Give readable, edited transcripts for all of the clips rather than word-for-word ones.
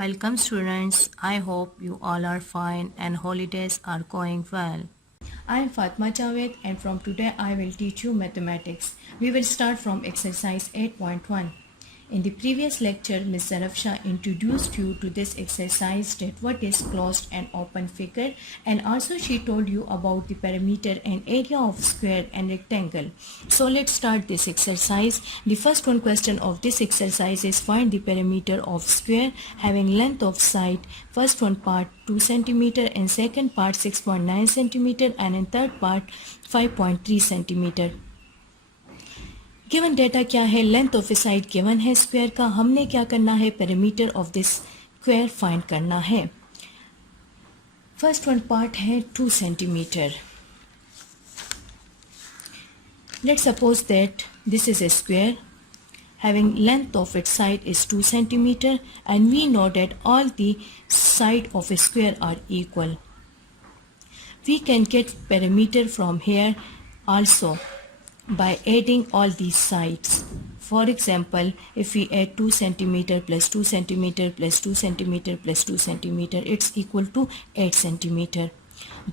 Welcome students, I hope you all are fine and holidays are going well. I am Fatma Javed and from today I will teach you mathematics. We will start from exercise 8.1. In the previous lecture, Ms. Zarafsha introduced you to this exercise that what is closed and open figure, and also she told you about the perimeter and area of square and rectangle. So let's start this exercise. The first one question of this exercise is find the perimeter of square having length of side. First one part 2 cm and second part 6.9 cm and in third part 5.3 cm. Given data क्या है, length of a side given है square का, हमने क्या करना है, perimeter of this square find करना है. फर्स्ट वन पार्ट है 2 centimetre. Let's suppose that this is a square having length of its side is 2 centimeter and we know that all the side of a square are equal. We can get perimeter from here also by adding all these sides. For example, if we add 2 centimeter plus 2 centimeter plus 2 centimeter plus 2 centimeter, it's equal to 8 centimeter.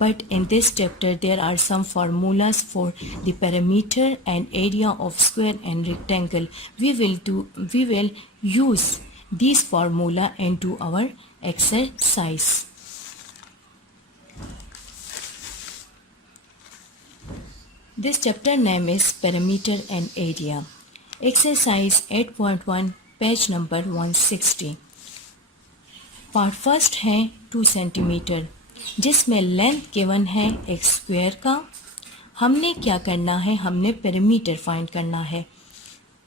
But in this chapter there are some formulas for the perimeter and area of square and rectangle. We will use these formula into our exercise. This chapter name is perimeter and area. Exercise 8.1 page number 160. Part first है 2 centimetre जिसमें length given है एक square का. हमने क्या करना है, हमने पेरीमीटर फाइंड करना है.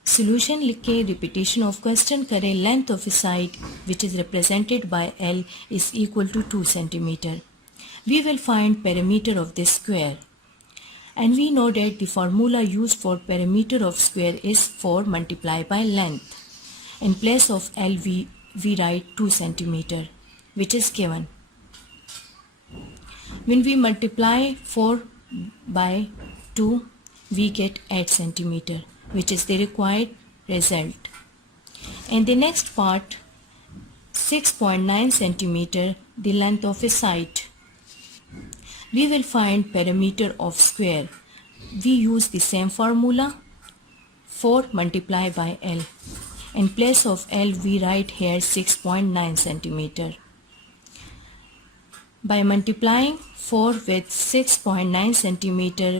सॉल्यूशन लिख के रिपीटेशन ऑफ क्वेश्चन करें. Length of a side which is represented by L is equal to 2 centimetre. We will find perimeter of this square and we know that the formula used for perimeter of square is 4 multiplied by length. In place of L we write 2 centimeter which is given. When we multiply 4 by 2 we get 8 centimeter which is the required result. In the next part 6.9 centimeter the length of a side. We will find perimeter of square. We use the same formula 4 multiplied by L. In place of L we write here 6.9 centimeter. By multiplying 4 with 6.9 centimeter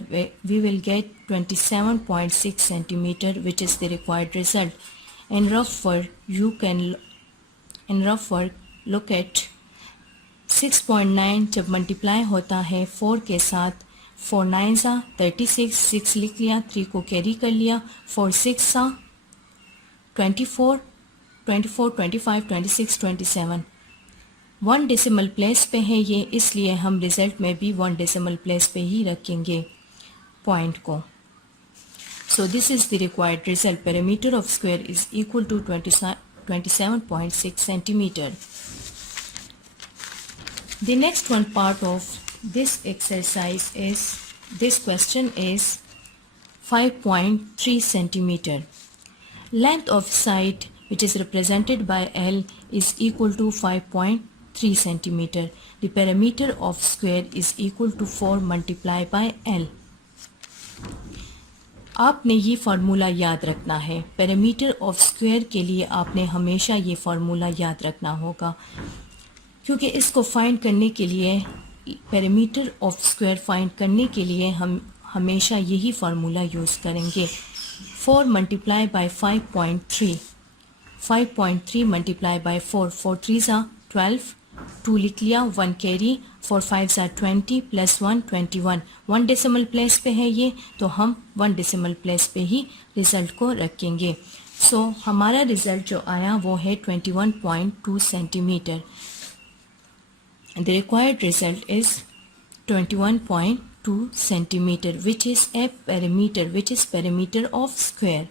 we will get 27.6 centimeter which is the required result. In rough work look at 6.9 जब multiply होता है 4 के साथ, 4 9 सा 36, 6 लिख लिया, 3 को carry कर लिया, 4 6 सा 24, 25, 26, 27. 1 डेसिमल प्लेस पे है ये, इसलिए हम रिजल्ट में भी 1 डेसिमल प्लेस पे ही रखेंगे पॉइंट को. So this is the required result. Perimeter of square is equal to 27.6 centimetre. The next one part of this exercise is, this question is 5.3 centimeter. Length of side which is represented by L is equal to 5.3 centimeter. The perimeter of square is equal to 4 multiplied by L. आपने ये formula याद रखना है. Perimeter of square के लिए आपने हमेशा ये फार्मूला याद रखना होगा क्योंकि इसको फाइंड करने के लिए, पेरीमीटर ऑफ स्क्वायर फाइंड करने के लिए हम हमेशा यही फार्मूला यूज़ करेंगे. 4 मल्टीप्लाई बाय 5.3, 5.3 मल्टीप्लाई बाय 4, 4 3 सा 12, 2 लिख लिया, 1 कैरी, 4 5 सा 20 प्लस 1 21. 1 डेसिमल प्लेस पे है ये, तो हम 1 डेसिमल प्लेस पे ही रिज़ल्ट को रखेंगे. सो हमारा रिज़ल्ट जो आया वो है 21.2 centimetre. The required result is 21.2 centimeter which is a perimeter, which is perimeter of square.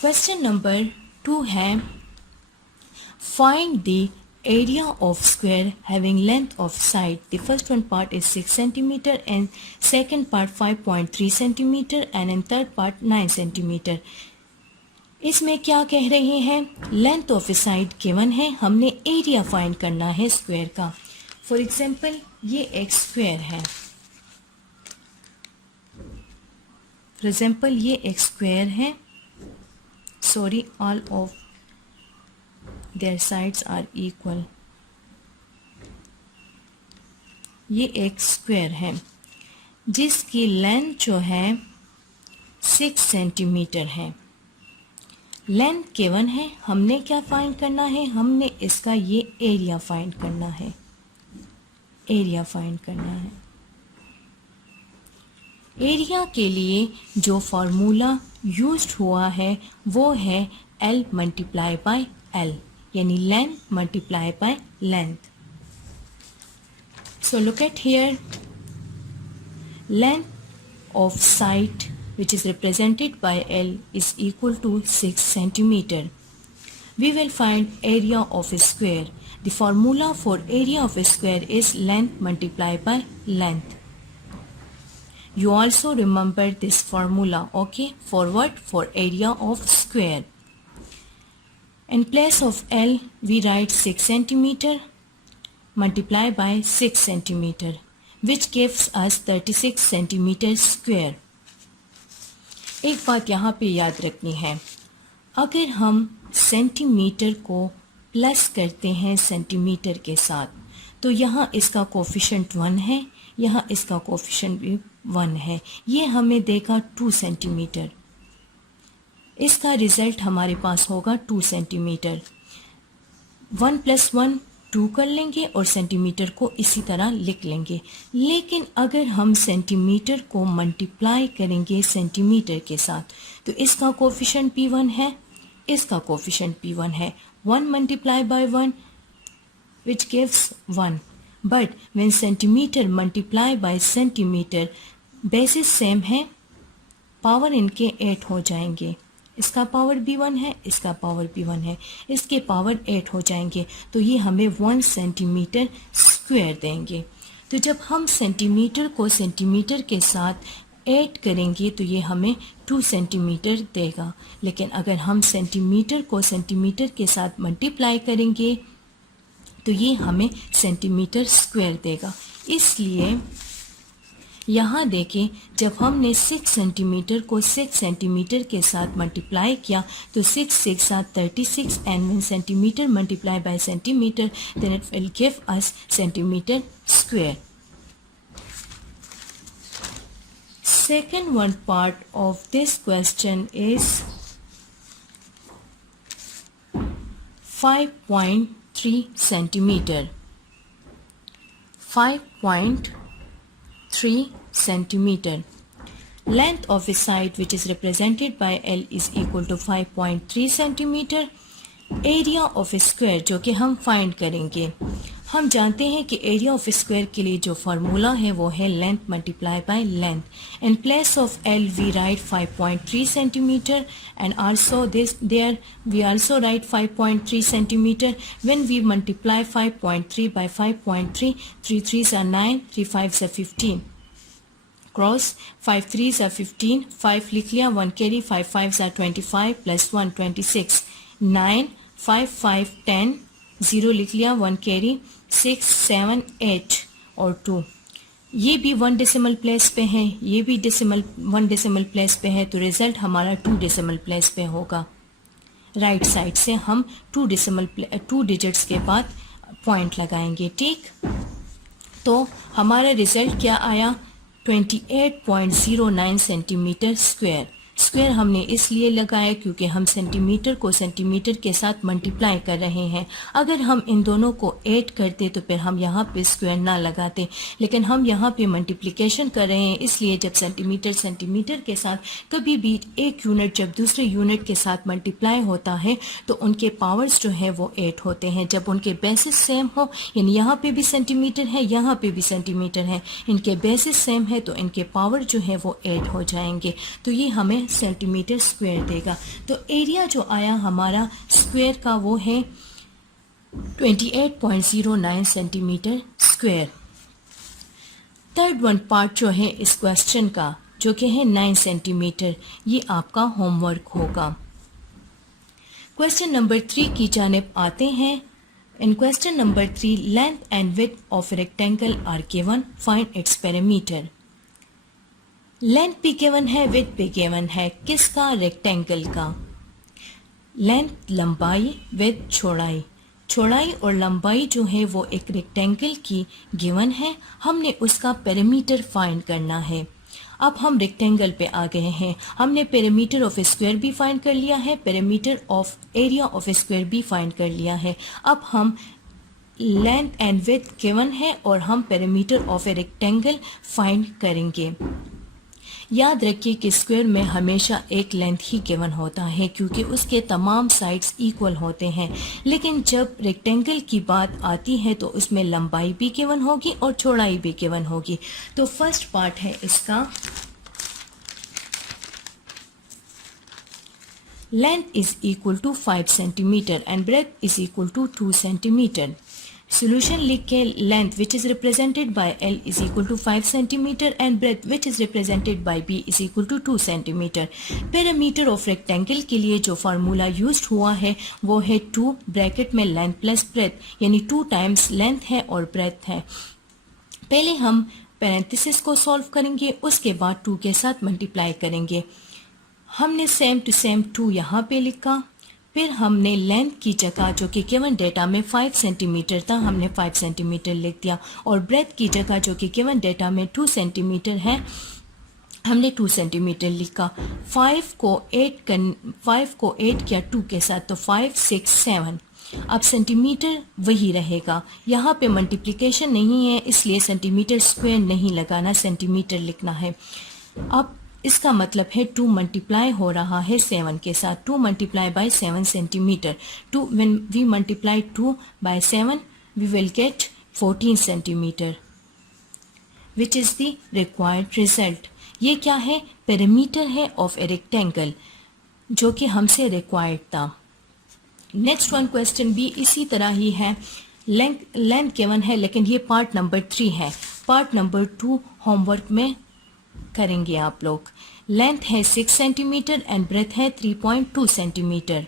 Question number 2 है find the area of square having length of side. The first one part is 6 centimeter and second part 5.3 centimeter and in third part 9 centimeter. इसमें क्या कह रहे हैं, length of a side given है, हमने area find करना है square का। फॉर एग्जांपल ये एक स्क्वायर है, फॉर एग्जांपल ये एक स्क्वायर है, sorry all of their sides are equal. ये एक स्क्वायर है जिसकी लेंथ जो है 6 सेंटीमीटर है। लेंथ गिवन है, हमने क्या फाइंड करना है, हमने इसका ये एरिया फाइंड करना है, एरिया फाइंड करना है। एरिया के लिए जो फॉर्मूला यूज्ड हुआ है वो है L मल्टीप्लाई बाय L, यानी length multiply by length. So look at here, length of side which is represented by L is equal to 6 centimeter. We will find area of a square. The formula for area of a square is length multiplied by length. You also remember this formula, okay? For what? For area of square. In place of L we write 6 centimeter multiplied by 6 centimeter, which gives us 36 centimeter square. एक बात यहाँ पे याद रखनी है, अगर हम centimetre को प्लस करते हैं सेंटीमीटर के साथ तो यहाँ इसका कोफिशिएंट 1 है, यहाँ इसका कोफिशिएंट भी 1 है, ये हमें देगा 2 सेंटीमीटर। इसका रिजल्ट हमारे पास होगा 2 सेंटीमीटर। 1 + 1 2 कर लेंगे और सेंटीमीटर को इसी तरह लिख लेंगे। लेकिन अगर हम सेंटीमीटर को मल्टीप्लाई करेंगे सेंटीमीटर के साथ तो इसका कोफिशिएंट P1 है, इसका कोफिशिएंट P1 है। 1 multiply by 1 which gives 1, but when centimeter multiply by centimeter basis same है, पावर इनके 8 हो जाएंगे। इसका पावर भी 1 है, इसका पावर भी 1 है, इसके पावर 8 हो जाएंगे, तो ये हमें 1 सेंटीमीटर स्क्वायर देंगे। तो जब हम सेंटीमीटर को सेंटीमीटर के साथ ऐड करेंगे तो ये हमें 2 सेंटीमीटर देगा। लेकिन अगर हम सेंटीमीटर को सेंटीमीटर के साथ मल्टीप्लाई करेंगे तो ये हमें सेंटीमीटर स्क्वायर देगा। इसलिए यहाँ देखें, जब हमने 6 सेंटीमीटर को 6 सेंटीमीटर के साथ मल्टीप्लाई किया तो 6 6 36 and when centimeter multiply by centimeter then it will give us centimeter square. Second one part of this question is 5.3 centimeter. 5.3 centimeter. Length of a side which is represented by L is equal to 5.3 centimeter. Area of a square जो कि हम find करेंगे, हम जानते हैं कि area of square के लिए जो फार्मूला है वो है length multiply by length. In place of L we write 5.3 centimetre and also this there we also write 5.3 centimetre. When we multiply 5.3 by 5.3, 3 3s are 9, 3 5s are 15, cross 5 3s are 15, 5 लिख लिया, 1 carry, 5 5s are 25 plus 1 26, 9 5 5 10, 0 लिख लिया, 1 carry, 6 7 8 और 2। ये भी 1 decimal place पे है, ये भी 1 डेसिमल प्लेस पे है, तो रिजल्ट हमारा 2 डेसिमल प्लेस पे होगा। राइट साइड से हम 2 डिजिट्स के बाद पॉइंट लगाएंगे, ठीक। तो हमारा रिजल्ट क्या आया, 28.09 सेंटीमीटर स्क्वायर। स्क्वायर हमने इसलिए लगाया क्योंकि हम सेंटीमीटर को सेंटीमीटर के साथ मल्टीप्लाई कर रहे हैं। अगर हम इन दोनों को ऐड करते तो फिर हम यहाँ पे स्क्वायर ना लगाते, लेकिन हम यहाँ पे मल्टीप्लिकेशन कर रहे हैं, इसलिए जब सेंटीमीटर सेंटीमीटर के साथ कभी भी एक यूनिट जब दूसरे यूनिट के साथ मल्टीप्लाई होता है तो उनके पावर्स जो है वो ऐड होते हैं। जब उनके बेसिस सेम हो, यानी यहाँ पे भी सेंटीमीटर है, यहाँ पे भी सेंटीमीटर है, इनके बेसिस सेम है तो इनके पावर जो है वो ऐड हो जाएंगे, तो ये हमें सेंटीमीटर स्क्वायर देगा। तो एरिया जो आया हमारा स्क्वायर का वो है 28.09 centimetre square. Third one part जो है इस क्वेश्चन का जो कि है 9 सेंटीमीटर, ये आपका होमवर्क होगा। क्वेश्चन नंबर 3 की जानिब आते हैं। In question number 3, length and width of a rectangle are given. Find its perimeter. Length भी गिवन है, विड्थ भी गिवन है। किसका? रेक्टेंगल का। लेंथ लंबाई, विड्थ चौड़ाई। चौड़ाई और लंबाई जो है वो एक रेक्टेंगल की गिवन है, हमने उसका पेरीमीटर फाइंड करना है। अब हम रेक्टेंगल पे आ गए हैं, हमने पेरीमीटर ऑफ स्क्वायर भी फाइंड कर लिया है, perimeter of area of square भी फाइंड कर लिया है। अब हम लेंथ एंड विड्थ गिवन है और हम perimeter of a rectangle find करेंगे। याद रखिए कि स्क्वायर में हमेशा एक लेंथ ही गिवन होता है क्योंकि उसके तमाम साइड्स इक्वल होते हैं, लेकिन जब रेक्टेंगल की बात आती है तो उसमें लंबाई भी गिवन होगी और चौड़ाई भी गिवन होगी। तो फर्स्ट पार्ट है इसका, length is equal to 5 centimetre and breadth is equal to 2 centimetre. Solution लिख के length which is represented by L is equal to 5 centimeter and breadth which is represented by B is equal to 2 centimeter. Perimeter of rectangle के लिए जो formula used हुआ है वो है 2 bracket में लेंथ प्लस ब्रेथ, यानी 2 टाइम्स लेंथ है और ब्रेथ है। पहले हम पैरेंथेसिस को सॉल्व करेंगे, उसके बाद 2 के साथ मल्टीप्लाई करेंगे। हमने सेम टू सेम 2 यहाँ पे लिखा, फिर हमने लेंथ की जगह जो कि गिवन डेटा में 5 सेंटीमीटर था हमने 5 सेंटीमीटर लिख दिया, और ब्रेथ की जगह जो कि गिवन डेटा में 2 सेंटीमीटर है हमने 2 सेंटीमीटर लिखा। 5 को 8 किया 2 के साथ तो 5 6 7। अब सेंटीमीटर वही रहेगा, यहाँ पे मल्टीप्लिकेशन नहीं है इसलिए सेंटीमीटर स्क्वायर नहीं लगाना, सेंटीमीटर लिखना है। अब इसका मतलब है 2 मल्टीप्लाई हो रहा है 7 के साथ, 2 multiply by 7 centimetre. 2 when we multiply 2 by 7 we will get 14 centimetre which is the required result. ये क्या है? पेरीमीटर है ऑफ ए रेक्टेंगल जो कि हमसे रिक्वायर्ड था। नेक्स्ट वन क्वेश्चन भी इसी तरह ही है, लेंथ गिवन है लेकिन ये पार्ट नंबर 3 है, पार्ट नंबर 2 होमवर्क में करेंगे आप लोग। लेंथ है 6 सेंटीमीटर एंड ब्रेथ है 3.2 सेंटीमीटर,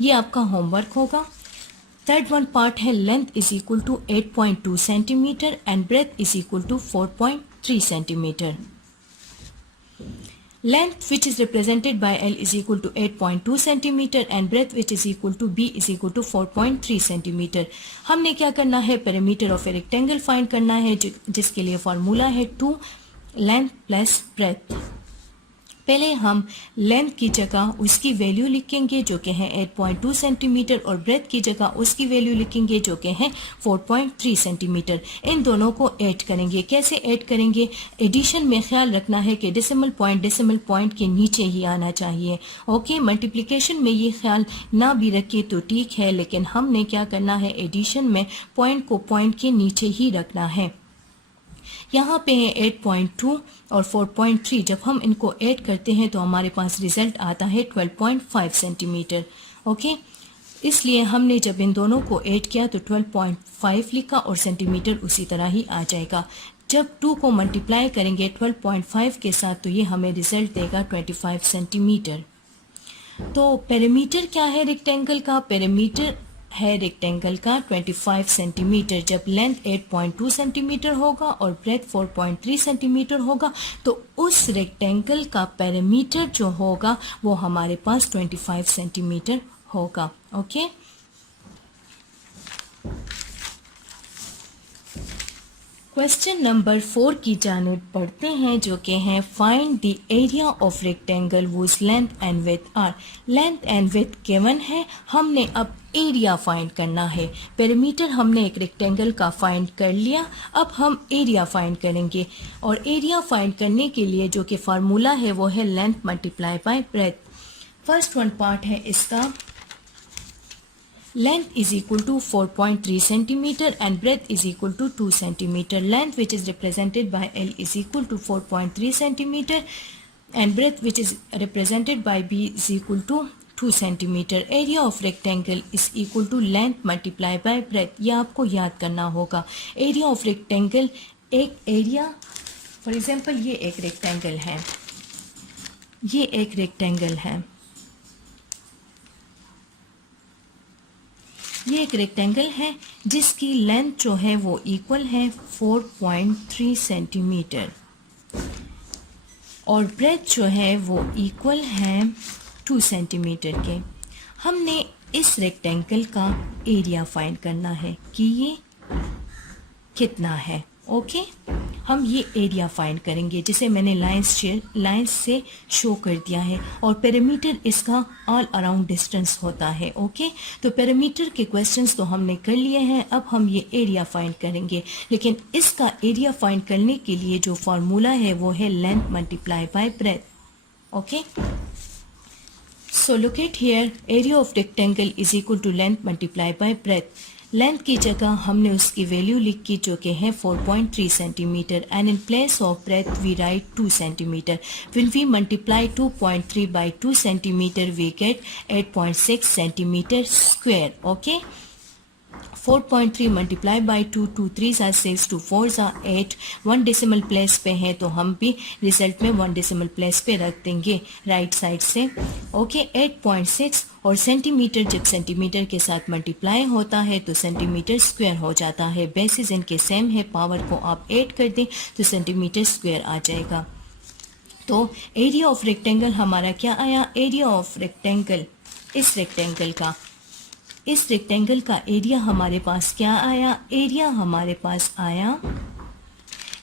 ये आपका होमवर्क होगा। थर्ड वन पार्ट है, length is equal to 8.2 centimetre and breadth is equal to 4.3 centimetre. Length which is represented by L is equal to 8.2 centimeter and breadth which is equal to B is equal to 4.3 centimeter. हमने क्या करना है? perimeter of a rectangle find करना है जिसके लिए formula है 2 length plus breadth। पहले हम लेंथ की जगह उसकी वैल्यू लिखेंगे जो कि है 8.2 सेंटीमीटर और ब्रेथ की जगह उसकी वैल्यू लिखेंगे जो कि है 4.3 सेंटीमीटर। इन दोनों को ऐड करेंगे। कैसे ऐड करेंगे? एडिशन में ख्याल रखना है कि डेसिमल पॉइंट के नीचे ही आना चाहिए। ओके, मल्टीप्लिकेशन में ये ख्याल ना भी रखे तो ठीक है, लेकिन हमने क्या करना है? एडिशन में पॉइंट को पॉइंट के नीचे ही रखना है। यहाँ पे है 8.2 और 4.3, जब हम इनको ऐड करते हैं तो हमारे पास रिजल्ट आता है 12.5 सेंटीमीटर। ओके, इसलिए हमने जब इन दोनों को ऐड किया तो 12.5 लिखा और सेंटीमीटर उसी तरह ही आ जाएगा। जब 2 को मल्टीप्लाई करेंगे 12.5 के साथ तो ये हमें रिजल्ट देगा 25 सेंटीमीटर। तो पेरीमीटर क्या है रेक्टेंगल का? पेरीमीटर है रेक्टेंगल का 25 सेंटीमीटर। जब लेंथ 8.2 सेंटीमीटर होगा और ब्रेथ 4.3 सेंटीमीटर होगा तो उस रेक्टेंगल का पेरीमीटर जो होगा वो हमारे पास 25 सेंटीमीटर होगा। ओके, क्वेश्चन नंबर 4 की जानिब पढ़ते हैं जो कि है find the area of rectangle whose length and width are. Length and width given है, हमने अब एरिया फाइंड करना है। पेरीमीटर हमने एक रेक्टेंगल का फाइंड कर लिया, अब हम एरिया फाइंड करेंगे और एरिया फाइंड करने के लिए जो कि फार्मूला है वो है length multiply by breath. First one part है इसका, length is equal to 4.3 centimeter and breadth is equal to 2 centimeter. Length which is represented by L is equal to 4.3 centimeter and breadth which is represented by B is equal to 2 centimeter. Area of rectangle is equal to length multiply by breadth. ये आपको याद करना होगा। Area of rectangle एक area, for example ये एक rectangle है, ये एक रेक्टेंगल है, ये एक रेक्टेंगल है जिसकी लेंथ जो है वो इक्वल है 4.3 सेंटीमीटर और ब्रेथ जो है वो इक्वल है 2 सेंटीमीटर के। हमने इस रेक्टेंगल का एरिया फाइंड करना है कि ये कितना है। ओके, हम ये एरिया फाइंड करेंगे जिसे मैंने लाइंस से शो कर दिया है और पेरीमीटर इसका ऑल अराउंड डिस्टेंस होता है। ओके, तो पेरीमीटर के क्वेश्चंस तो हमने कर लिए हैं, अब हम ये एरिया फाइंड करेंगे। लेकिन इसका एरिया फाइंड करने के लिए जो फार्मूला है वो है length multiply by breadth. Okay, so look at here, area of rectangle is equal to length multiply by breadth. Length की जगह हमने उसकी वैल्यू लिखी जो कि है 4.3 centimetre and in place of breadth we write 2 centimetre. When we multiply 2.3 by 2 centimeter we get 8.6 centimeter square. Okay, 4.3 multiply by 2, 2 3 are 6, 2 4 are 8, 1 decimal place पे है तो हम भी रिजल्ट में 1 डेसिमल प्लेस पे रख देंगे राइट साइड से। ओके, 8.6 और सेंटीमीटर जब सेंटीमीटर के साथ मल्टीप्लाई होता है तो सेंटीमीटर स्क्वायर हो जाता है। बेसिस इनके सेम है, पावर को आप 8 कर दें तो सेंटीमीटर स्क्वायर आ जाएगा। तो एरिया ऑफ रेक्टेंगल हमारा क्या आया, एरिया ऑफ रेक्टेंगल इस रेक्टेंगल का एरिया हमारे पास क्या आया, एरिया हमारे पास आया,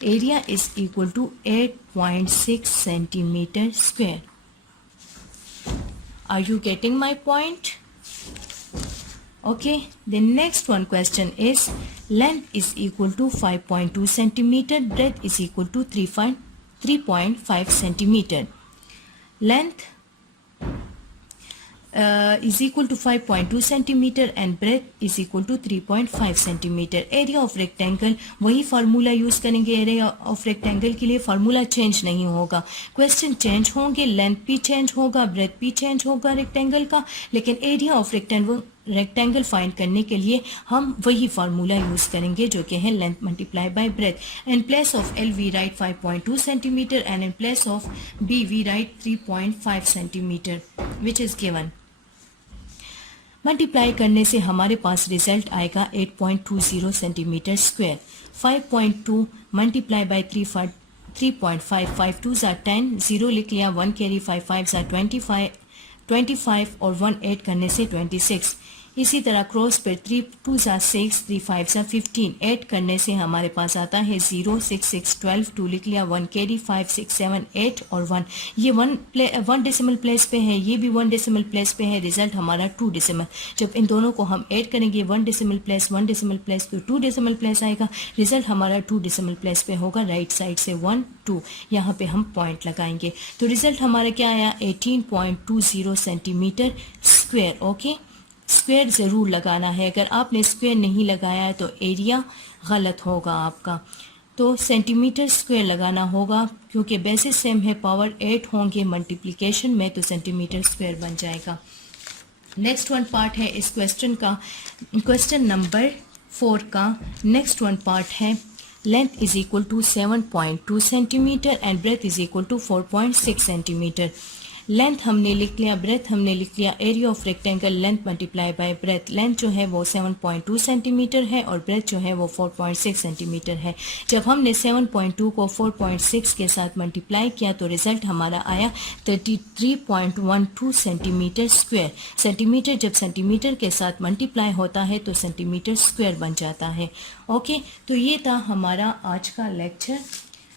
area is equal to 8.6 centimetre square. Are you getting my point? Okay, the next one question is length is equal to 5.2 centimeter, breadth is equal to 3.5 centimeter. Length is equal to 5.2 centimeter and breadth is equal to 3.5 centimeter. Area of rectangle वही formula use करेंगे, area of rectangle के लिए formula change नहीं होगा। Question change होंगे, length भी change होगा, breath भी चेंज होगा रेक्टेंगल का, लेकिन एरिया ऑफ रेक्टेंगल फाइंड करने के लिए हम वही फार्मूला यूज करेंगे जो कि है length multiply by breadth. In place of L we write 5.2 centimetre and in place of B we write 3.5 centimetre which is given. Multiply करने से हमारे पास रिजल्ट आएगा 8.20 centimetre square. 5.2 multiply by 3.5, 5 2s are 10, 0 लिख लिया, 1 कैरी, 5 5s are 25 और 1 add करने से 26। इसी तरह क्रॉस पर 3 2s are 6, 3 5s are 15, add करने से हमारे पास आता है 0 6 6 12, 2 लिख लिया, 1 कैरी, 5 6 7 8 और 1। ये 1 डेसिमल प्लेस पे है, ये भी 1 डेसिमल प्लेस पे है, रिजल्ट हमारा 2 डेसिमल। जब इन दोनों को हम ऐड करेंगे 1 डेसिमल प्लेस 1 डेसिमल प्लेस तो 2 डेसिमल प्लेस आएगा, रिजल्ट हमारा 2 डेसिमल प्लेस पे होगा। राइट साइड से 1 2 यहाँ पे हम पॉइंट लगाएंगे तो रिजल्ट हमारा क्या आया, 18.20 सेंटीमीटर स्क्वायर। ओके, स्क्वायर ज़रूर लगाना है, अगर आपने स्क्वायर नहीं लगाया है तो एरिया गलत होगा आपका, तो सेंटीमीटर स्क्वायर लगाना होगा क्योंकि बेसिस सेम है, पावर 8 होंगे मल्टीप्लिकेशन में तो सेंटीमीटर स्क्वायर बन जाएगा। नेक्स्ट वन पार्ट है इस क्वेश्चन का, क्वेश्चन नंबर 4 का नेक्स्ट वन पार्ट है length is equal to 7.2 centimetre and breadth is equal to 4.6 centimetre. Length हमने लिख लिया, ब्रेथ हमने लिख लिया, area of rectangle length multiply by breadth. Length जो है वो 7.2 सेंटीमीटर है और ब्रेथ जो है वो 4.6 सेंटीमीटर है। जब हमने 7.2 को 4.6 के साथ मल्टीप्लाई किया तो रिजल्ट हमारा आया 33.12 सेंटीमीटर स्क्वायर। सेंटीमीटर जब सेंटीमीटर के साथ मल्टीप्लाई होता है तो सेंटीमीटर स्क्वायर बन जाता है। ओके, तो ये था हमारा आज का लेक्चर।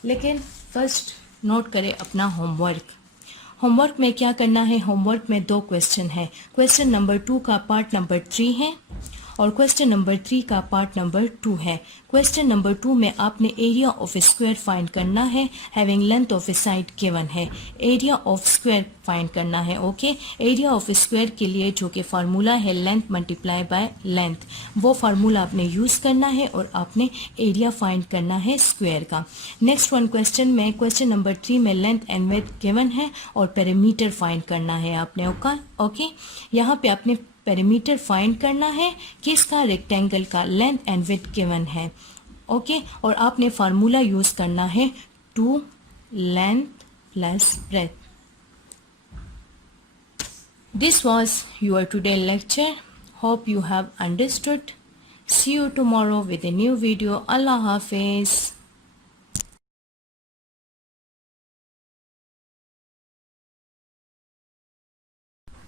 लेकिन फर्स्ट नोट करें अपना होमवर्क। होमवर्क में क्या करना है, होमवर्क में 2 क्वेश्चन है। क्वेश्चन नंबर 2 का पार्ट नंबर 3 है और क्वेश्चन नंबर 3 का पार्ट नंबर 2 है। क्वेश्चन नंबर 2 में आपने एरिया ऑफ स्क्वायर फाइंड करना है, having length of a side given है। एरिया ऑफ स्क्वायर फाइंड करना है। ओके, एरिया ऑफ स्क्वायर के लिए जो कि फार्मूला है लेंथ मल्टीप्लाई बाय लेंथ, वो फार्मूला आपने यूज करना है और आपने एरिया फाइंड करना है स्क्वायर का। नेक्स्ट वन क्वेश्चन में, क्वेश्चन नंबर 3 में लेंथ एंड विड्थ गिवन है और पेरीमीटर फाइंड करना है आपने। ओके, यहाँ पे आपने पेरीमीटर फाइंड करना है किसका, रेक्टेंगल का। लेंथ एंड विड्थ गिवन है। ओके, और आपने फार्मूला यूज करना है 2 length plus breadth. This was your today lecture. Hope you have understood. See you tomorrow with a new video. Allah Hafiz.